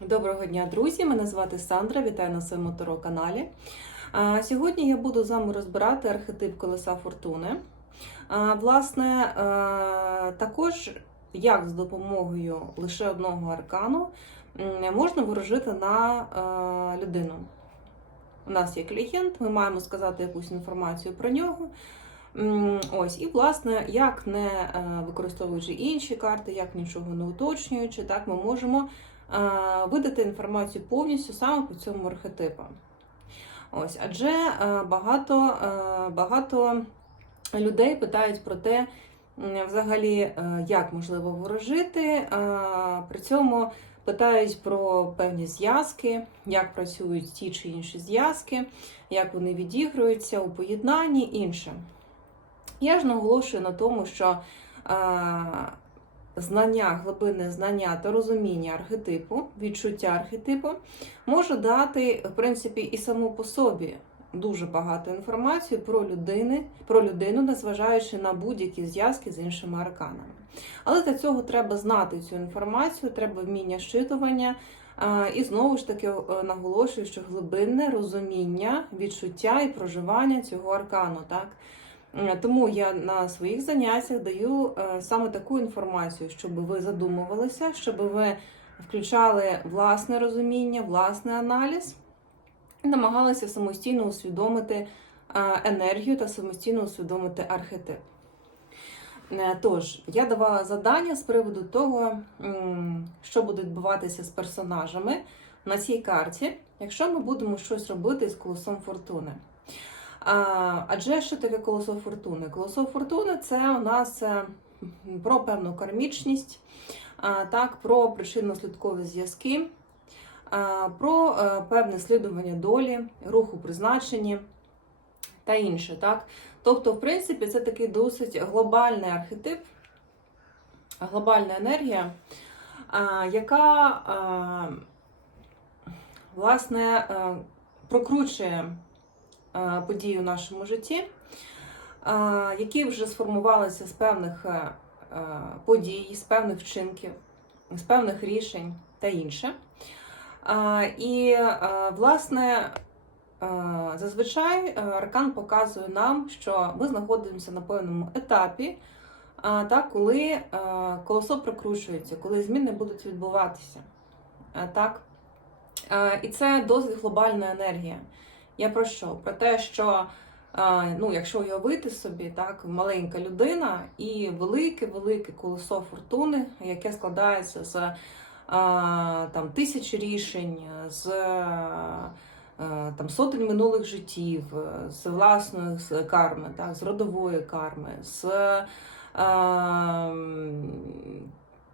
Доброго дня, друзі! Мене звати Сандра. Вітаю на своєму Таро каналі. Сьогодні я буду з вами розбирати архетип колеса фортуни. Власне, також як з допомогою лише одного аркану можна ворожити на людину. У нас є клієнт, ми маємо сказати якусь інформацію про нього. Ось, і власне, як не використовуючи інші карти, як нічого не уточнюючи, так ми можемо видати інформацію повністю саме по цьому архетипу. Ось, адже багато, багато людей питають про те, взагалі, як можливо ворожити. При цьому питають про певні зв'язки, як працюють ті чи інші зв'язки, як вони відігруються у поєднанні інше. Я ж наголошую на тому, що знання, глибинне знання та розуміння архетипу, відчуття архетипу може дати, в принципі, і само по собі дуже багато інформації про людини, про людину, незважаючи на будь-які зв'язки з іншими арканами. Але для цього треба знати цю інформацію, треба вміння щитування. І знову ж таки е, наголошую, що глибинне розуміння, відчуття і проживання цього аркану. Так? Е, Тому я на своїх заняттях даю е, саме таку інформацію, щоб ви задумувалися, щоб ви включали власне розуміння, власний аналіз і намагалися самостійно усвідомити е, енергію та самостійно усвідомити архетип. Тож, я давала завдання з приводу того, що буде відбуватися з персонажами на цій карті, якщо ми будемо щось робити з колесом фортуни. Адже що таке колесо фортуни? Колесо фортуни це у нас е, про певну кармічність, так, про причинно-слідкові зв'язки, про е, певне слідування долі, руху призначенні та інше. Так? Тобто, в принципі, це такий досить глобальний архетип, глобальна енергія, яка власне е, прокручує е, події у нашому житті, е, які вже сформувалися з певних е, подій, з певних вчинків, з певних рішень та інше. І, власне, зазвичай аркан показує нам, що ми знаходимося на певному етапі, так, коли колесо прокручується, коли зміни будуть відбуватися. Так? І це досить глобальна енергія. Я про що? Про те, що е, ну, якщо уявити собі, так, маленька людина і велике-велике колесо фортуни, яке складається з е, там, тисяч рішень, з е, там, сотень минулих життів, з власної карми, так, з родової карми, з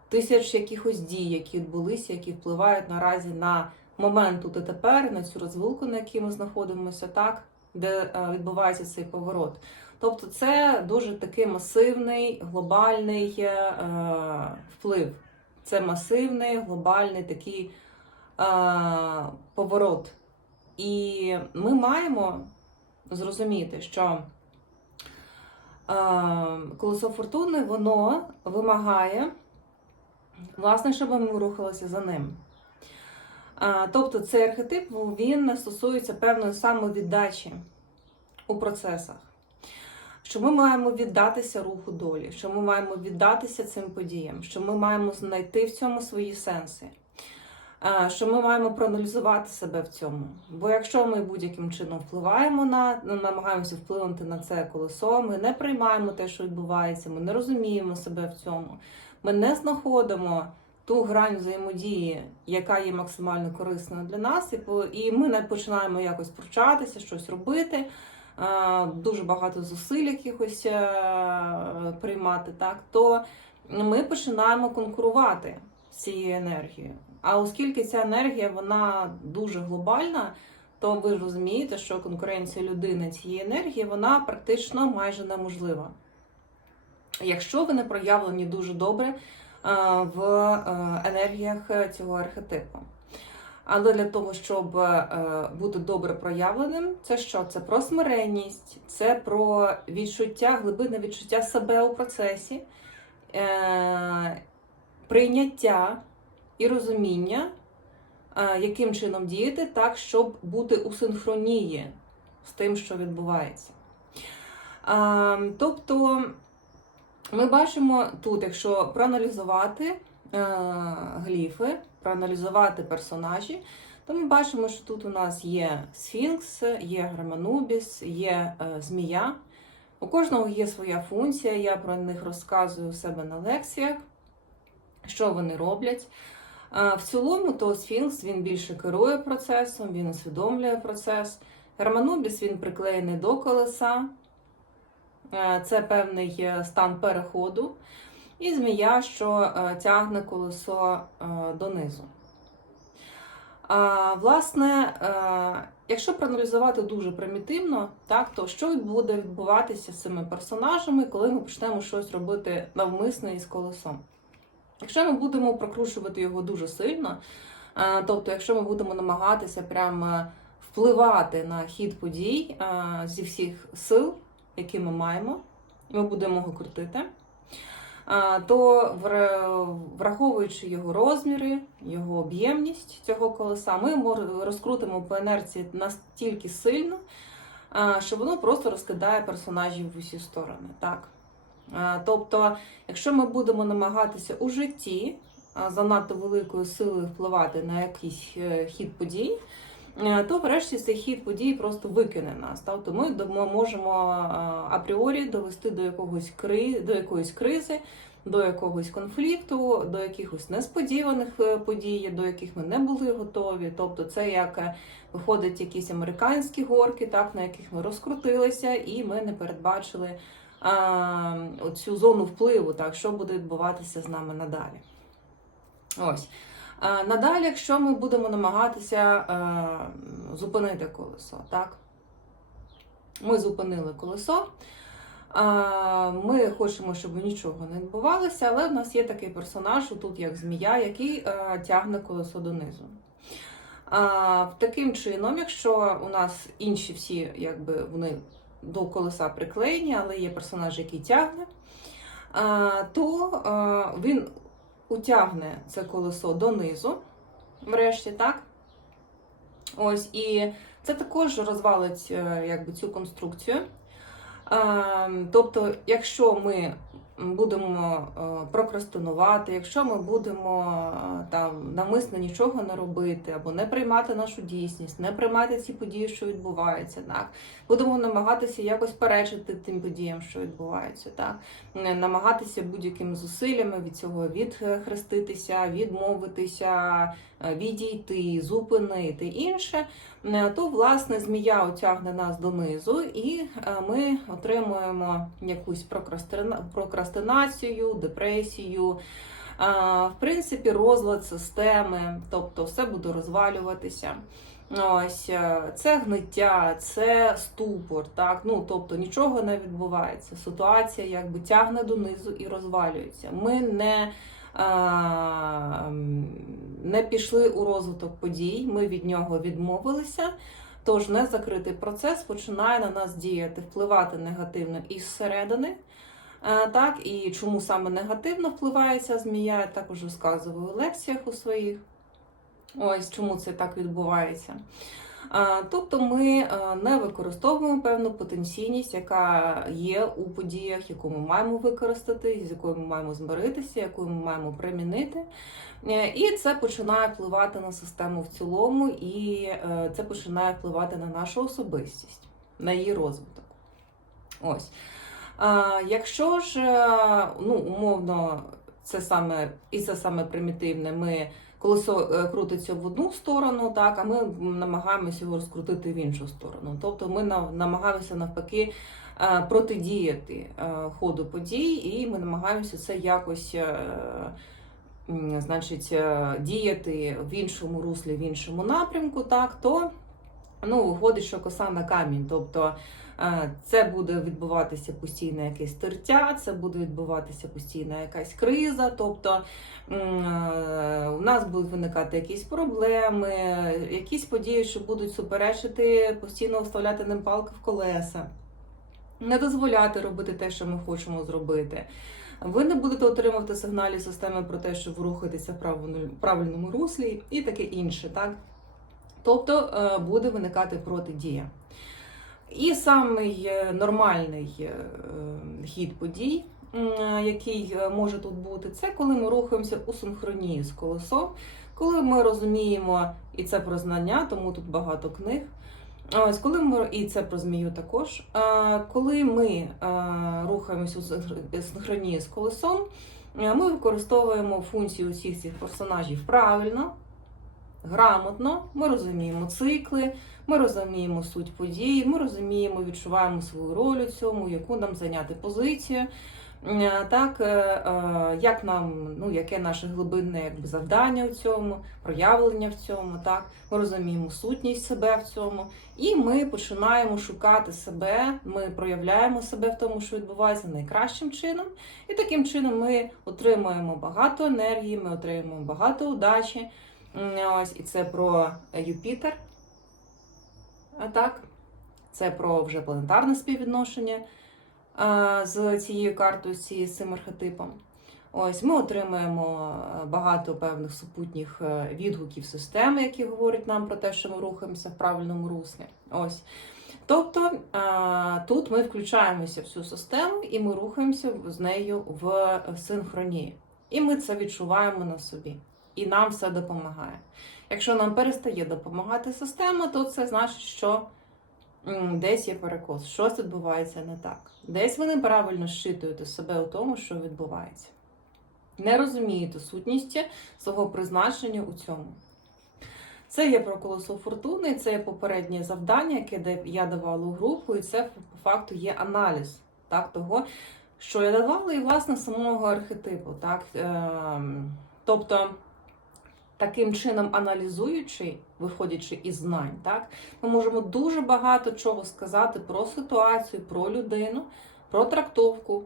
тисяч якихось дій, які відбулися, які впливають наразі на момент тут і тепер, на цю розвилку, на якій ми знаходимося, так, де е, відбувається цей поворот. Тобто це дуже такий масивний глобальний е, вплив. Це масивний глобальний такий е, поворот. І ми маємо зрозуміти, що е, колесо фортуни воно вимагає, власне, щоб ми рухалися за ним. Тобто цей архетип він стосується певної самовіддачі у процесах. Що ми маємо віддатися руху долі, що ми маємо віддатися цим подіям, що ми маємо знайти в цьому свої сенси, що ми маємо проаналізувати себе в цьому. Бо якщо ми будь-яким чином впливаємо на ну, намагаємося вплинути на це колесо, ми не приймаємо те, що відбувається, ми не розуміємо себе в цьому, ми не знаходимо ту грань взаємодії, яка є максимально корисною для нас, і ми не починаємо якось пручатися, щось робити, дуже багато зусиль якихось е, приймати, так, то ми починаємо конкурувати з цією енергією. А оскільки ця енергія вона дуже глобальна, то ви розумієте, що конкуренція людини цієї енергії вона практично майже неможлива. Якщо ви не проявлені дуже добре в е, енергіях цього архетипу. Але для того, щоб е, бути добре проявленим, це що? Це про смиренність, це про відчуття, глибинне відчуття себе у процесі, е, прийняття і розуміння е, яким чином діяти так, щоб бути у синхронії з тим, що відбувається. Тобто ми бачимо тут, якщо проаналізувати е, гліфи, проаналізувати персонажі, то ми бачимо, що тут у нас є Сфінкс, є Граманубіс, є е, змія. У кожного є своя функція, я про них розказую у себе на лекціях, що вони роблять. Е, В цілому, то Сфінкс він більше керує процесом, він усвідомлює процес. Германубіс він приклеєний до колеса, це певний е, стан переходу. І змія, що е, тягне колесо е, донизу. А, Власне, е, якщо проаналізувати дуже примітивно, так, то що буде відбуватися з цими персонажами, коли ми почнемо щось робити навмисне із колесом? Якщо ми будемо прокручувати його дуже сильно, е, тобто, якщо ми будемо намагатися прямо впливати на хід подій е, зі всіх сил, які ми маємо, і ми будемо його крутити, то враховуючи його розміри, його об'ємність цього колеса, ми розкрутимо по інерції настільки сильно, що воно просто розкидає персонажів в усі сторони. Так? Тобто, якщо ми будемо намагатися у житті занадто великою силою впливати на якийсь е, хід подій, то врешті цей хід подій просто викине нас. Тобто ми можемо е, апріорі довести до якогось кри, до якоїсь кризи, до якогось конфлікту, до якихось несподіваних е, подій, до яких ми не були готові. Тобто, це як е, виходять якісь американські горки, так на яких ми розкрутилися, і ми не передбачили а, оцю зону впливу, так, що буде відбуватися з нами надалі. Ось. А, надалі, якщо ми будемо намагатися зупинити колесо, так? Ми зупинили колесо. Ми хочемо, щоб нічого не відбувалося, але в нас є такий персонаж, тут як змія, який тягне колесо донизу. Таким чином, якщо у нас інші всі, якби вони до колеса приклеєні, але є персонаж, який тягне, то він утягне це колесо донизу, врешті, так? Ось, і це також розвалить е, якби, цю конструкцію. Тобто, якщо ми будемо е, прокрастинувати, якщо ми будемо е, там навмисно нічого не робити, або не приймати нашу дійсність, не приймати ці події, що відбуваються, так будемо намагатися якось перечити тим подіям, що відбуваються, так. Не намагатися будь-якими зусиллями від цього відхреститися, відмовитися, е, відійти, зупинити інше, е, то власне змія отягне нас донизу, і е, ми отримуємо якусь прокрастина- прокрастинацію, депресію. В принципі, розлад системи, тобто все буде розвалюватися. Ось е, це гниття, це ступор, так ну тобто нічого не відбувається. Ситуація якби тягне донизу і розвалюється. Ми не, не пішли у розвиток подій, ми від нього відмовилися. Тож незакритий процес починає на нас діяти, впливати негативно із середини. Е, Так, і чому саме негативно впливає ця змія, я також розказую у лекціях у своїх. Ось чому це так відбувається. Тобто ми е, не використовуємо певну потенційність, яка є у подіях, яку ми маємо використати, з якою ми маємо змиритися, яку ми маємо примінити. Е, І це починає впливати на систему в цілому, і е, це починає впливати на нашу особистість, на її розвиток. Ось. Якщо ж, ну, умовно, це саме і це саме примітивне, ми колесо е, крутиться в одну сторону, так, а ми намагаємося його розкрутити в іншу сторону. Тобто ми намагаємося навпаки е, протидіяти е, ходу подій, і ми намагаємося це якось. Значить, діяти в іншому руслі, в іншому напрямку, так, то ну, виходить, що коса на камінь. Тобто е, це буде відбуватися постійне якесь тертя, це буде відбуватися постійна якась криза. Тобто е, у нас будуть виникати якісь проблеми, якісь події, що будуть суперечити, постійно вставляти нам палки в колеса, не дозволяти робити те, що ми хочемо зробити. ви не будете отримувати сигналі системи про те, що ви рухаєтеся в правильному руслі і таке інше. Так? Тобто е, буде виникати протидія. І самий е, нормальний е, е, хід подій, який може тут бути, це коли ми рухаємося у синхронії з колесом, коли ми розуміємо, і це про знання, тому тут багато книг. Ось коли ми і це про змію також. Коли ми рухаємося у синхронії з колесом, ми використовуємо функцію усіх цих персонажів правильно, грамотно. Ми розуміємо цикли, ми розуміємо суть подій, ми розуміємо, відчуваємо свою роль у цьому, яку нам зайняти позицію. Е, Так, е, е, як нам, ну, яке наше глибинне якби, завдання в цьому, проявлення в цьому, так, ми розуміємо сутність себе в цьому, і ми починаємо шукати себе, ми проявляємо себе в тому, що відбувається найкращим чином. І таким чином ми отримуємо багато енергії, ми отримуємо багато удачі. Ось, і це про Юпітер. А так, це про вже планетарне співвідношення а, з цією картою, з цим архетипом. Ось ми отримуємо е, багато певних супутніх е, відгуків системи, які говорять нам про те, що ми рухаємося в правильному руслі. Ось. Тобто тут ми включаємося в цю систему і ми рухаємося з нею в синхронії. І ми це відчуваємо на собі. І нам все допомагає. Якщо нам перестає допомагати система, то це значить, що десь є перекос, щось відбувається не так. Десь ви неправильно щитуєте себе у тому, що відбувається. Не розумієте сутність свого призначення у цьому. Це є про колесо фортуни, це є попереднє завдання, яке я давала у групу, і це по факту є аналіз так, того, що я давала, і власне самого архетипу. Так? Ем, тобто, таким чином аналізуючи, виходячи із знань, так, ми можемо дуже багато чого сказати про ситуацію, про людину, про трактовку.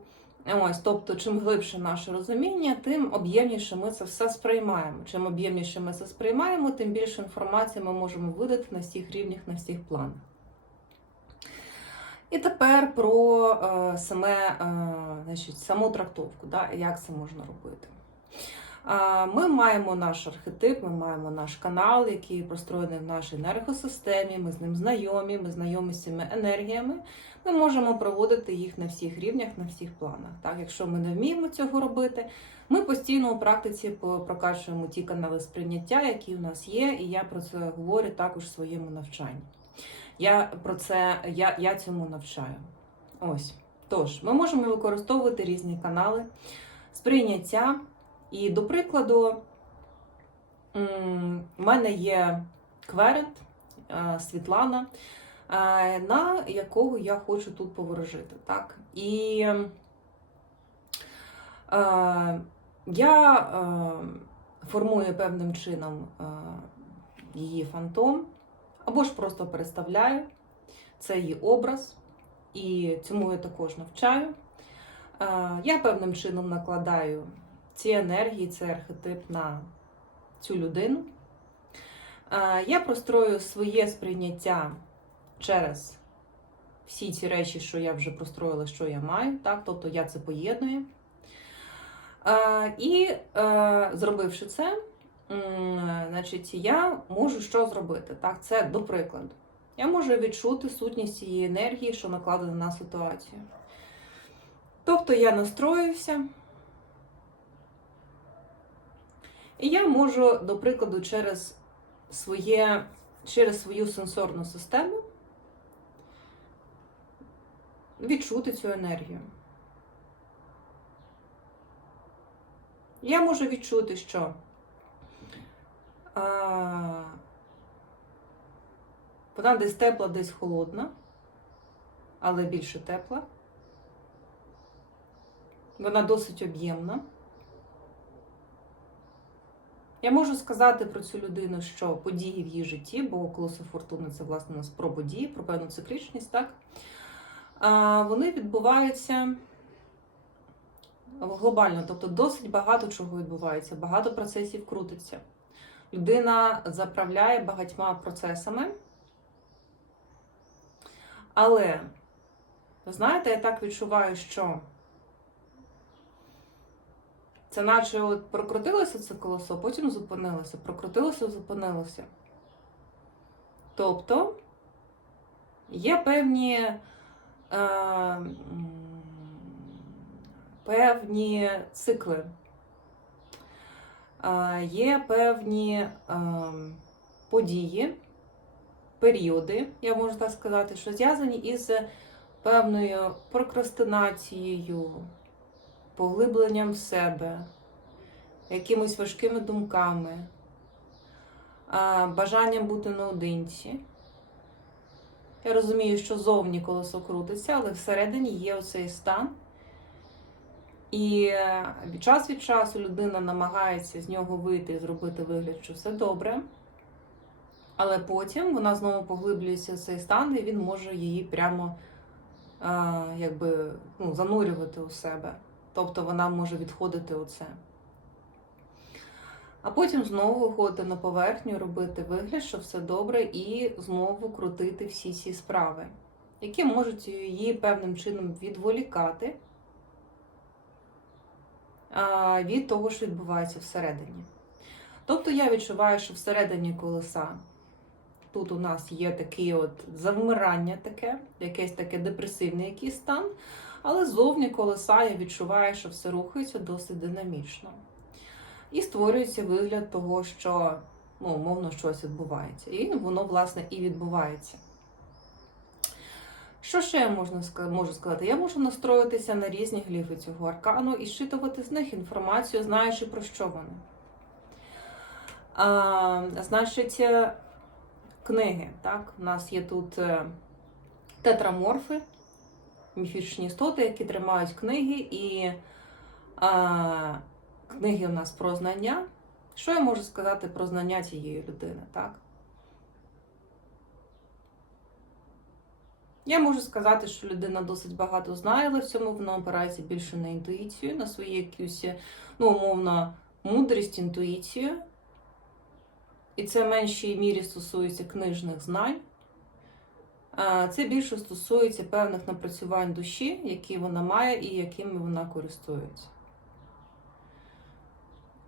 Ось, тобто, чим глибше наше розуміння, тим об'ємніше ми це все сприймаємо. Чим об'ємніше ми це сприймаємо, тим більше інформації ми можемо видати на всіх рівнях, на всіх планах. І тепер про е, саме, е, значить, саму трактовку, да, як це можна робити. Ми маємо наш архетип, ми маємо наш канал, який простроєний в нашій енергосистемі. Ми з ним знайомі, ми знайомі з цими енергіями. Ми можемо проводити їх на всіх рівнях, на всіх планах. Так, якщо ми не вміємо цього робити, ми постійно у практиці прокачуємо ті канали сприйняття, які в нас є, і я про це говорю також в своєму навчанні. Я про це я, я цьому навчаю. Ось. Тож, ми можемо використовувати різні канали сприйняття. І до прикладу, в мене є кверент е, Світлана, е, на якого я хочу тут поворожити. Так? І е, я формую певним чином її фантом, або ж просто представляю. Це її образ, і цьому я також навчаю. Я певним чином накладаю ці енергії, цей архетип на цю людину. Я прострою своє сприйняття через всі ці речі, що я вже простроїла, що я маю, так? тобто я це поєдную. І е, зробивши це, значить, я можу що зробити? Так? Це до прикладу. Я можу відчути сутність цієї енергії, що накладена на ситуацію. Тобто я настроюся. І я можу, до прикладу, через, своє, через свою сенсорну систему відчути цю енергію. Я можу відчути, що а, вона десь тепла, десь холодна, але більше тепла. Вона досить об'ємна. Я можу сказати про цю людину, що події в її житті, бо колесо фортуни це власне у нас про події, про певну циклічність, так? А, Вони відбуваються глобально, тобто досить багато чого відбувається, багато процесів крутиться. Людина заправляє багатьма процесами. Але, знаєте, я так відчуваю, що Це наче от прокрутилося це колесо, потім зупинилося, прокрутилося, зупинилося. Тобто є певні, е, певні цикли, е, є певні е, події, періоди, я можу так сказати, що зв'язані із певною прокрастинацією, поглибленням в себе, якимись важкими думками, бажанням бути наодинці. Я розумію, що зовні колесо крутиться, але всередині є оцей стан. І е, від час від часу людина намагається з нього вийти і зробити вигляд, що все добре. Але потім вона знову поглиблюється в цей стан, і він може її прямо а, якби, ну, занурювати у себе. Тобто вона може відходити у це. А потім знову виходити на поверхню, робити вигляд, що все добре, і знову крутити всі ці справи, які можуть її певним чином відволікати від того, що відбувається всередині. Тобто я відчуваю, що всередині колеса тут у нас є таке от завмирання, таке, якесь таке депресивний якийсь стан. Але зовні колеса я відчуваю, що все рухається досить динамічно. І створюється вигляд того, що ну, умовно щось відбувається. І воно, власне, і відбувається. Що ще я можу сказати? Я можу настроїтися на різні гліфи цього аркану і щитувати з них інформацію, знаючи про що вони. А, значить, е, книги. Так? У нас є тут е, тетраморфи, міфічні істоти, які тримають книги, і а, книги у нас про знання. Що я можу сказати про знання цієї людини? Так? Я можу сказати, що людина досить багато знає, але в цьому вона опирається більше на інтуїцію, на свою якусь, ну, умовно, мудрість, інтуїцію. І це в меншій мірі стосується книжних знань. Це більше стосується певних напрацювань душі, які вона має і якими вона користується.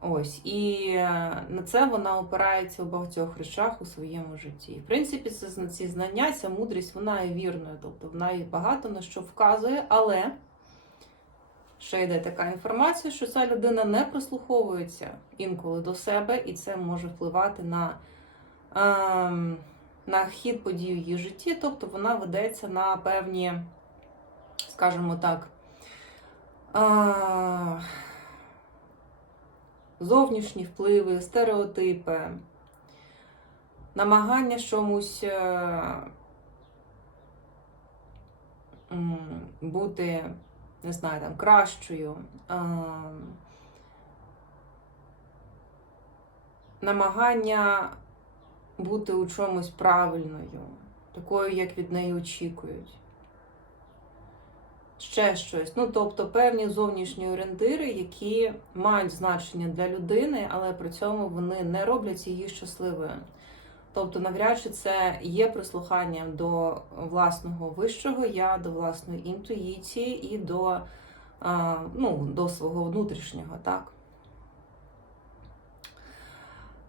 Ось, і е, на це вона опирається у багатьох речах у своєму житті. В принципі, це ці знання, ця мудрість, вона є вірною, тобто вона і багато на що вказує, але ще йде така інформація, що ця людина не прислуховується інколи до себе, і це може впливати на, ем, на хід подій в її житті, тобто вона ведеться на певні, скажімо так, зовнішні впливи, стереотипи, намагання чомусь е, бути, не знаю, там, кращою, намагання бути у чомусь правильною, такою, як від неї очікують. Ще щось. Ну, тобто певні зовнішні орієнтири, які мають значення для людини, але при цьому вони не роблять її щасливою. Тобто, навряд чи це є прислуханням до власного вищого я, до власної інтуїції і до, ну, до свого внутрішнього, так?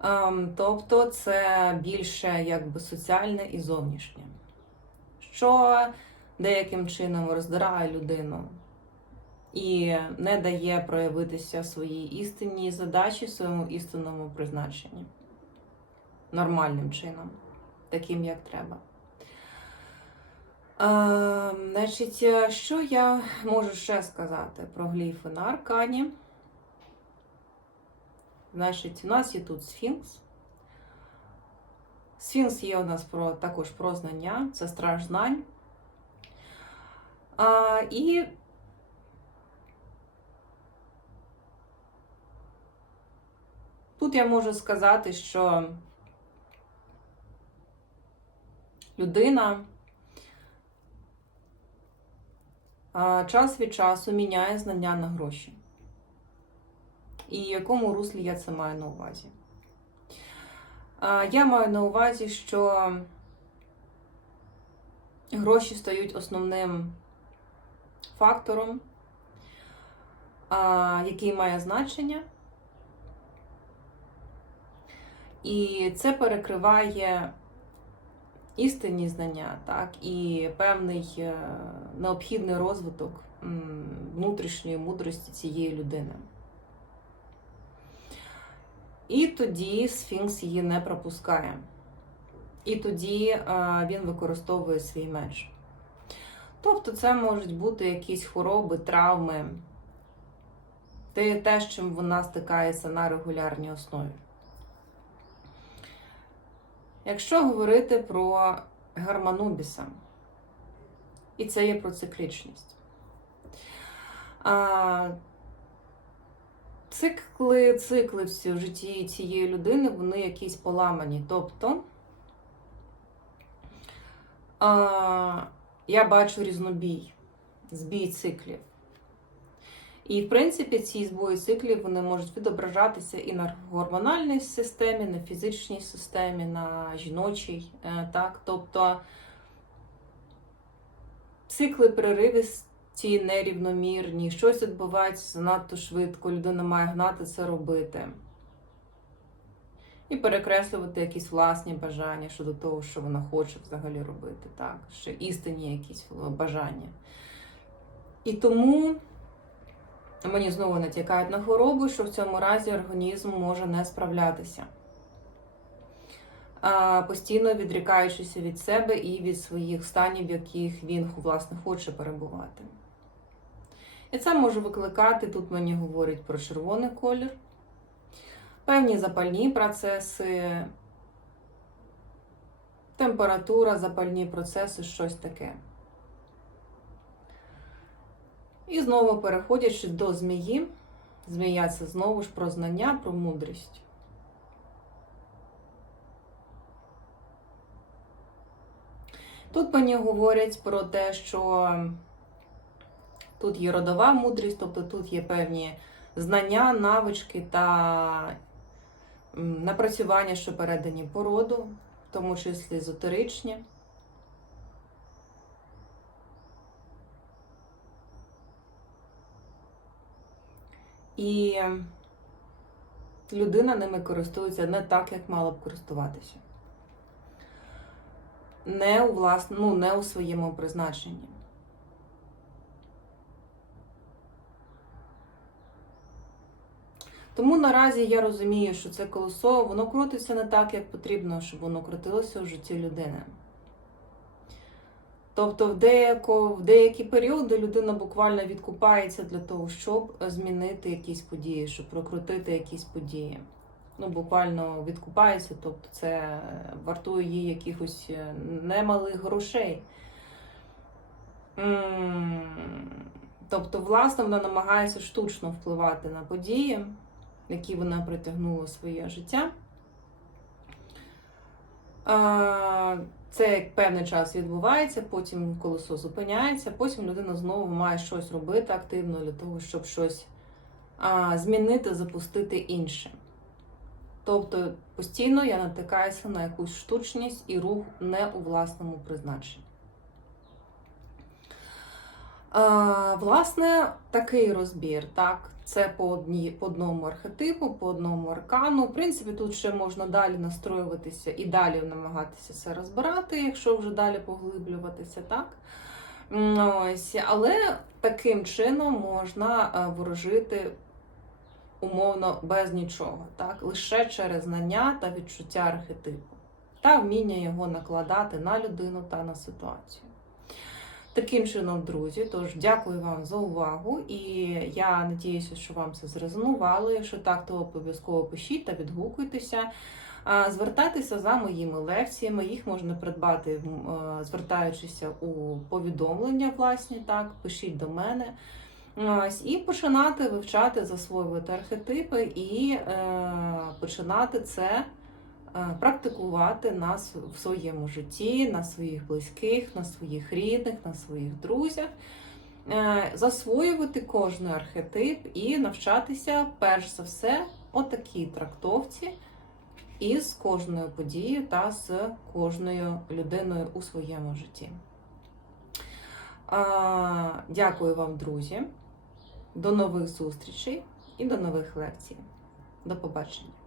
Ем, Тобто це більше якби соціальне і зовнішнє. Що деяким чином роздирає людину і не дає проявитися своїй істинній задачі, своєму істинному призначенні. Нормальним чином, таким як треба. Е, значить, що я можу ще сказати про гліфи на аркані? Значить, у нас є тут сфінкс. Сфінкс є у нас про, також про знання, це страж знань. А, і тут я можу сказати, що людина час від часу міняє знання на гроші. І якому руслі я це маю на увазі? Я маю на увазі, що гроші стають основним фактором, який має значення. І це перекриває істинні знання, так, і певний е, необхідний розвиток внутрішньої мудрості цієї людини. І тоді Сфінкс її не пропускає. І тоді е, він використовує свій меч. Тобто це можуть бути якісь хвороби, травми, те, те, з чим вона стикається на регулярній основі. Якщо говорити про Гарманубіса, і це є про циклічність. Цикли, цикли всі в житті цієї людини, вони якісь поламані. Тобто а, я бачу різнобій, збій циклів. І, в принципі, ці збої циклів вони можуть відображатися і на гормональній системі, на фізичній системі, на жіночій. е, Так? Тобто цикли переривисті, нерівномірні, щось відбувається занадто швидко, людина має гнати це робити. І перекреслювати якісь власні бажання щодо того, що вона хоче взагалі робити, так? Ще істинні якісь бажання. І тому. Мені знову натякають на хворобу, що в цьому разі організм може не справлятися, постійно відрікаючися від себе і від своїх станів, в яких він власне хоче перебувати. І це може викликати, тут мені говорять про червоний колір, певні запальні процеси, температура, запальні процеси, щось таке. І знову переходячи до змії, змія це знову ж про знання, про мудрість. Тут мені говорять про те, що тут є родова мудрість, тобто тут є певні знання, навички та напрацювання, що передані по роду, в тому числі езотеричні. І людина ними користується не так, як мала б користуватися. Не у власне, ну, не у своєму призначенні. Тому наразі я розумію, що це колесо, воно крутиться не так, як потрібно, щоб воно крутилося в житті людини. Тобто, в, деяко, в деякі періоди людина буквально відкупається для того, щоб змінити якісь події, щоб прокрутити якісь події. Ну, буквально відкупається, тобто це вартує їй якихось е, немалих грошей. Тобто, власне, вона намагається штучно впливати на події, які вона притягнула своє життя. Це певний час відбувається, потім колесо зупиняється, потім людина знову має щось робити активно для того, щоб щось змінити, запустити інше. Тобто постійно я натикаюся на якусь штучність і рух не у власному призначенні. А, Власне, такий розбір. так, Це по одні, по одному архетипу, по одному аркану. В принципі, тут ще можна далі настроюватися і далі намагатися це розбирати, якщо вже далі поглиблюватися, так? Ось, Але таким чином можна е, ворожити умовно без нічого, так? лише через знання та відчуття архетипу, та вміння його накладати на людину та на ситуацію. Таким чином, друзі, тож дякую вам за увагу, і я надіюся, що вам це зрезонувало. Якщо так, то обов'язково пишіть та відгукуйтеся. Звертайтеся за моїми лекціями, їх можна придбати, звертаючися у повідомлення, власні, так, пишіть до мене. Ось, І починати вивчати, засвоювати архетипи і е, починати це. Е, практикувати нас в своєму житті, на своїх близьких, на своїх рідних, на своїх друзях, е, засвоювати кожний архетип і навчатися, перш за все, отакій трактовці із кожною подією та з кожною людиною у своєму житті. Дякую вам, друзі. До нових зустрічей і до нових лекцій. До побачення!